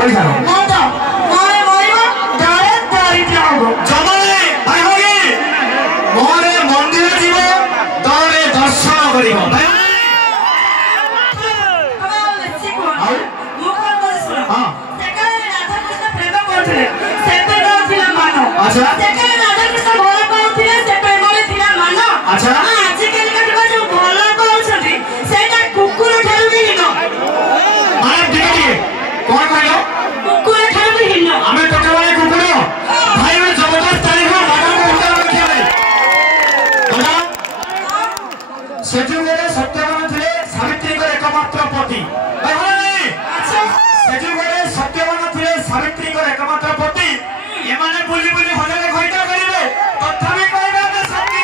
कोई जानो मोटा मोरे मोरिबो दारे दारिद्र्य हबो जमले भाई होगी मोरे मंदिर जीवो तोरे दर्शन करिवो भाई अच्छा अच्छा सत्यवान थे सावित्री एकमात्र पति सत्यवान थे सावित्री एकमात्र पति एमाने बुली बुली हजारे घइटा करिवे तथापि कहबे ना सत्य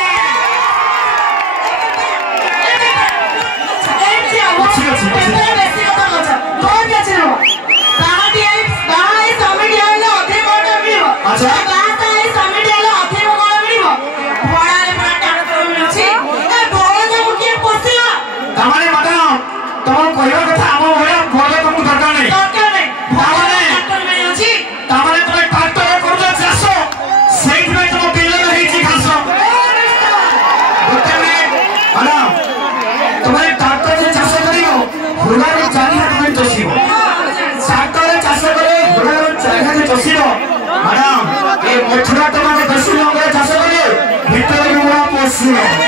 मैडम ये मथुरा टमाटर 10 चाष करें भितर पशु